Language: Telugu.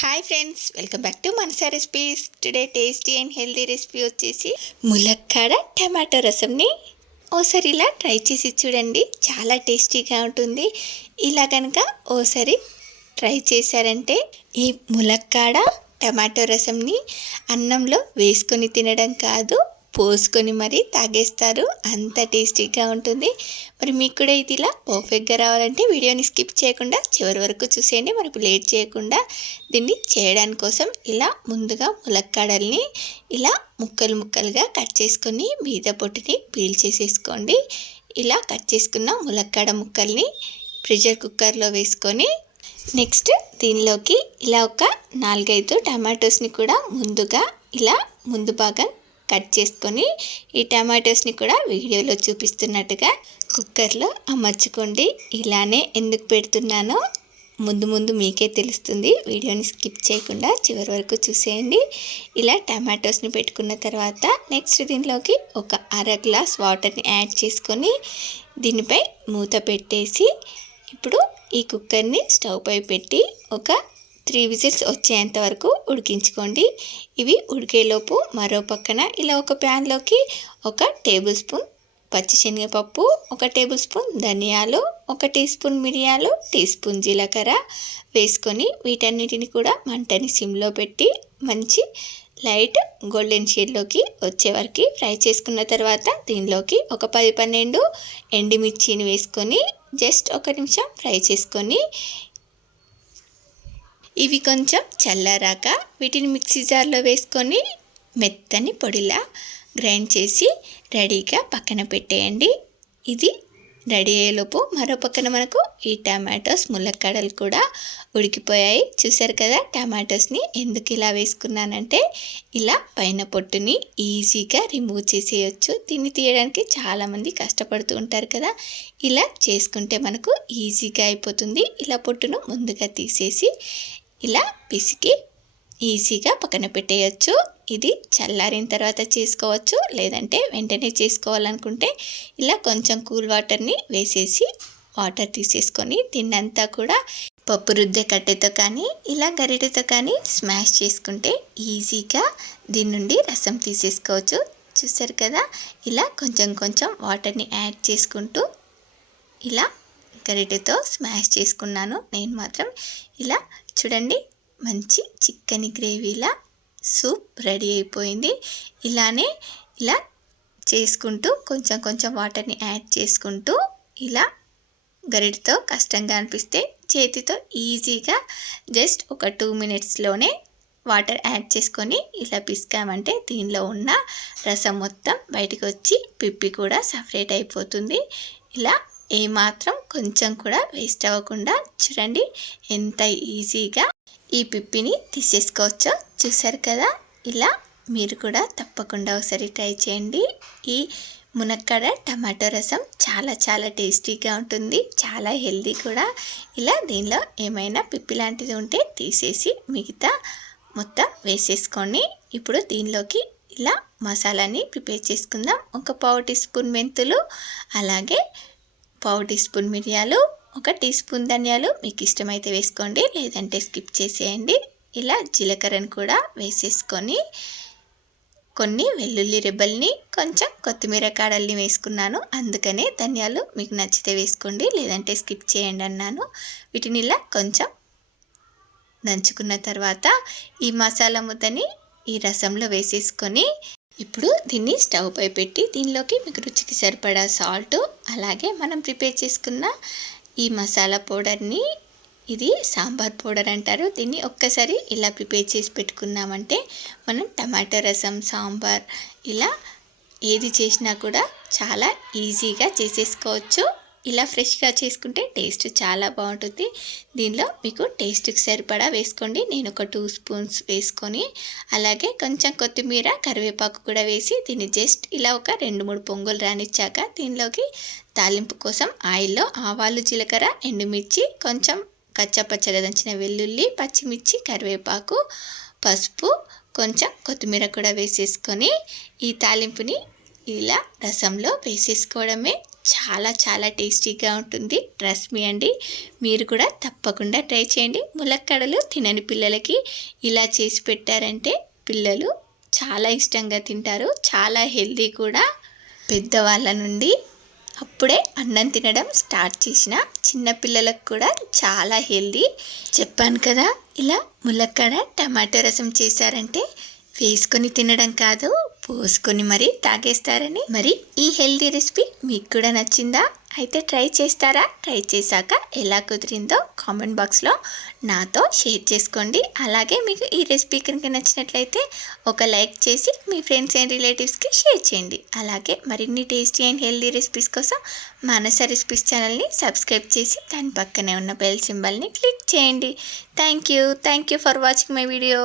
Hi friends welcome back to Manasa recipes today tasty and healthy recipe వచ్చేసి ములక్కాడ టమాటో రసంని ఓసారి ఇలా ట్రై చేసి చూడండి. చాలా టేస్టీగా ఉంటుంది. ఇలా కనుక ఓసారి ట్రై చేశారంటే ఈ ములక్కాడ టమాటో రసంని అన్నంలో వేసుకొని తినడం కాదు. పోసుకొని మరి తాగేస్తారు. అంత టేస్టీగా ఉంటుంది. మరి మీకు కూడా ఇది ఇలా పర్ఫెక్ట్గా రావాలంటే వీడియోని స్కిప్ చేయకుండా చివరి వరకు చూసేయండి. మనకు లేట్ చేయకుండా దీన్ని చేయడానికి కోసం ఇలా ముందుగా ములక్కాడల్ని ఇలా ముక్కలు ముక్కలుగా కట్ చేసుకొని మీద పొట్టుని పీల్ చేసేసుకోండి. ఇలా కట్ చేసుకున్న ములక్కాడ ముక్కల్ని ప్రెషర్ కుక్కర్లో వేసుకొని నెక్స్ట్ దీనిలోకి ఇలా ఒక నాలుగైదు టమాటోస్ని కూడా ముందుగా ఇలా ముందు భాగం కట్ చేసుకొని ఈ టమాటోస్ని కూడా వీడియోలో చూపిస్తున్నట్టుగా కుక్కర్లో అమర్చుకోండి. ఇలానే ఎందుకు పెడుతున్నానో ముందు ముందు మీకే తెలుస్తుంది. వీడియోని స్కిప్ చేయకుండా చివరి వరకు చూసేయండి. ఇలా టమాటోస్ని పెట్టుకున్న తర్వాత నెక్స్ట్ దీనిలోకి ఒక అర గ్లాస్ వాటర్ని యాడ్ చేసుకొని దీనిపై మూత పెట్టేసి ఇప్పుడు ఈ కుక్కర్ని స్టవ్ పై పెట్టి ఒక త్రీ విజిల్స్ వచ్చేంత వరకు ఉడికించుకోండి. ఇవి ఉడికేలోపు మరో పక్కన ఇలా ఒక ప్యాన్లోకి ఒక టేబుల్ స్పూన్ పచ్చిశనగపప్పు ఒక టేబుల్ స్పూన్ ధనియాలు ఒక టీ స్పూన్ మిరియాలు టీ స్పూన్ జీలకర్ర వేసుకొని వీటన్నిటిని కూడా మంటని సిమ్లో పెట్టి మంచి లైట్ గోల్డెన్ షేడ్లోకి వచ్చే వరకు ఫ్రై చేసుకున్న తర్వాత దీనిలోకి ఒక పది పన్నెండు ఎండుమిర్చిని వేసుకొని జస్ట్ ఒక నిమిషం ఫ్రై చేసుకొని ఇవి కొంచెం చల్లారాక వీటిని మిక్సీ జార్లో వేసుకొని మెత్తని పొడిలా గ్రైండ్ చేసి రెడీగా పక్కన పెట్టేయండి. ఇది రెడీ అయ్యేలోపు మరో పక్కన మనకు ఈ టమాటోస్ ములక్కాడలు కూడా ఉడికిపోయాయి. చూసారు కదా టమాటోస్ని ఎందుకు ఇలా వేసుకున్నానంటే ఇలా పైన పొట్టుని ఈజీగా రిమూవ్ చేసేయచ్చు. దీన్ని తీయడానికి చాలామంది కష్టపడుతూ ఉంటారు కదా. ఇలా చేసుకుంటే మనకు ఈజీగా అయిపోతుంది. ఇలా పొట్టును ముందుగా తీసేసి ఇలా పిసికి ఈజీగా పక్కన పెట్టేయచ్చు. ఇది చల్లారిన తర్వాత చేసుకోవచ్చు. లేదంటే వెంటనే చేసుకోవాలనుకుంటే ఇలా కొంచెం కూల్ వాటర్ని వేసేసి వాటర్ తీసేసుకొని తిన్నంతా కూడా పప్పు రుద్దే కట్టెతో కానీ ఇలా గరిటెతో కానీ స్మాష్ చేసుకుంటే ఈజీగా దీని నుండి రసం తీసేసుకోవచ్చు. చూసారు కదా? ఇలా కొంచెం కొంచెం వాటర్ని యాడ్ చేసుకుంటూ ఇలా గరిటెతో స్మాష్ చేసుకున్నాను. నేను మాత్రం ఇలా చూడండి మంచి చికెన్ గ్రేవీలా సూప్ రెడీ అయిపోయింది. ఇలానే ఇలా చేసుకుంటూ కొంచెం కొంచెం వాటర్ని యాడ్ చేసుకుంటూ ఇలా గరిటతో కష్టంగా అనిపిస్తే చేతితో ఈజీగా జస్ట్ ఒక టూ మినిట్స్లోనే వాటర్ యాడ్ చేసుకొని ఇలా పిసికామంటే దీనిలో ఉన్న రసం మొత్తం బయటకు వచ్చి పిప్పి కూడా సపరేట్ అయిపోతుంది. ఇలా ఏమాత్రం కొంచెం కూడా వేస్ట్ అవ్వకుండా చూడండి ఎంత ఈజీగా ఈ పిప్పిని తీసేసుకోవచ్చో చూసారు కదా? ఇలా మీరు కూడా తప్పకుండా ఒకసారి ట్రై చేయండి. ఈ మునక్కాడ టమాటో రసం చాలా చాలా టేస్టీగా ఉంటుంది చాలా హెల్దీ కూడా. ఇలా దీనిలో ఏమైనా పిప్పి లాంటిది ఉంటే తీసేసి మిగతా మొత్తం వేసేసుకొని ఇప్పుడు దీనిలోకి ఇలా మసాలాని ప్రిపేర్ చేసుకుందాం. ఒక పావు టీ స్పూన్ మెంతులు అలాగే పావు టీ స్పూన్ మిరియాలు ఒక టీ స్పూన్ ధనియాలు మీకు ఇష్టమైతే వేసుకోండి లేదంటే స్కిప్ చేసేయండి. ఇలా జీలకర్రను కూడా వేసేసుకొని కొన్ని వెల్లుల్లి రెబ్బల్ని కొంచెం కొత్తిమీర కాడల్ని వేసుకున్నాను. అందుకనే ధనియాలు మీకు నచ్చితే వేసుకోండి లేదంటే స్కిప్ చేయండి అన్నాను. వీటిని ఇలా కొంచెం దంచుకున్న తర్వాత ఈ మసాలా ముద్దని ఈ రసంలో వేసేసుకొని ఇప్పుడు దీన్ని స్టవ్ పై పెట్టి దీనిలోకి మీకు రుచికి సరిపడా సాల్ట్ అలాగే మనం ప్రిపేర్ చేసుకున్న ఈ మసాలా పౌడర్ని ఇది సాంబార్ పౌడర్ అంటారు. దీన్ని ఒక్కసారి ఇలా ప్రిపేర్ చేసి పెట్టుకున్నామంటే మనం టమాటో రసం సాంబార్ ఇలా ఏది చేసినా కూడా చాలా ఈజీగా చేసేసుకోవచ్చు. ఇలా ఫ్రెష్గా చేసుకుంటే టేస్ట్ చాలా బాగుంటుంది. దీనిలో మీకు టేస్ట్కి సరిపడా వేసుకోండి. నేను ఒక టూ స్పూన్స్ వేసుకొని అలాగే కొంచెం కొత్తిమీర కరివేపాకు కూడా వేసి దీన్ని జస్ట్ ఇలా ఒక రెండు మూడు పొంగులు రానిచ్చాక దీనిలోకి తాలింపు కోసం ఆయిల్లో ఆవాలు జీలకర్ర ఎండుమిర్చి కొంచెం కచ్చపచ్చగా దంచిన వెల్లుల్లి పచ్చిమిర్చి కరివేపాకు పసుపు కొంచెం కొత్తిమీర కూడా వేసేసుకొని ఈ తాలింపుని ఇలా రసంలో వేసేసుకోవడమే చాలా చాలా టేస్టీగా ఉంటుంది. ట్రస్ట్ మీ అండి. మీరు కూడా తప్పకుండా ట్రై చేయండి. ములక్కడలు తినని పిల్లలకి ఇలా చేసి పెట్టారంటే పిల్లలు చాలా ఇష్టంగా తింటారు. చాలా హెల్దీ కూడా. పెద్దవాళ్ళ నుండి అప్పుడే అన్నం తినడం స్టార్ట్ చేసిన చిన్నపిల్లలకు కూడా చాలా హెల్దీ. చెప్పాను కదా ఇలా ములక్కడ టమాటో రసం చేశారంటే వేసుకొని తినడం కాదు పోసుకొని మరి తాగేస్తారని. మరి ఈ హెల్దీ రెసిపీ మీకు కూడా నచ్చిందా? అయితే ట్రై చేస్తారా? ట్రై చేశాక ఎలా కుదిరిందో కామెంట్ బాక్స్లో నాతో షేర్ చేసుకోండి. అలాగే మీకు ఈ రెసిపీ కనుక నచ్చినట్లయితే ఒక లైక్ చేసి మీ ఫ్రెండ్స్ అండ్ రిలేటివ్స్కి షేర్ చేయండి. అలాగే మరిన్ని టేస్టీ అండ్ హెల్దీ రెసిపీస్ కోసం మనస రెసిపీస్ ఛానల్ని సబ్స్క్రైబ్ చేసి దాని పక్కనే ఉన్న బెల్ సింబల్ని క్లిక్ చేయండి. Thank you thank you for watching my video.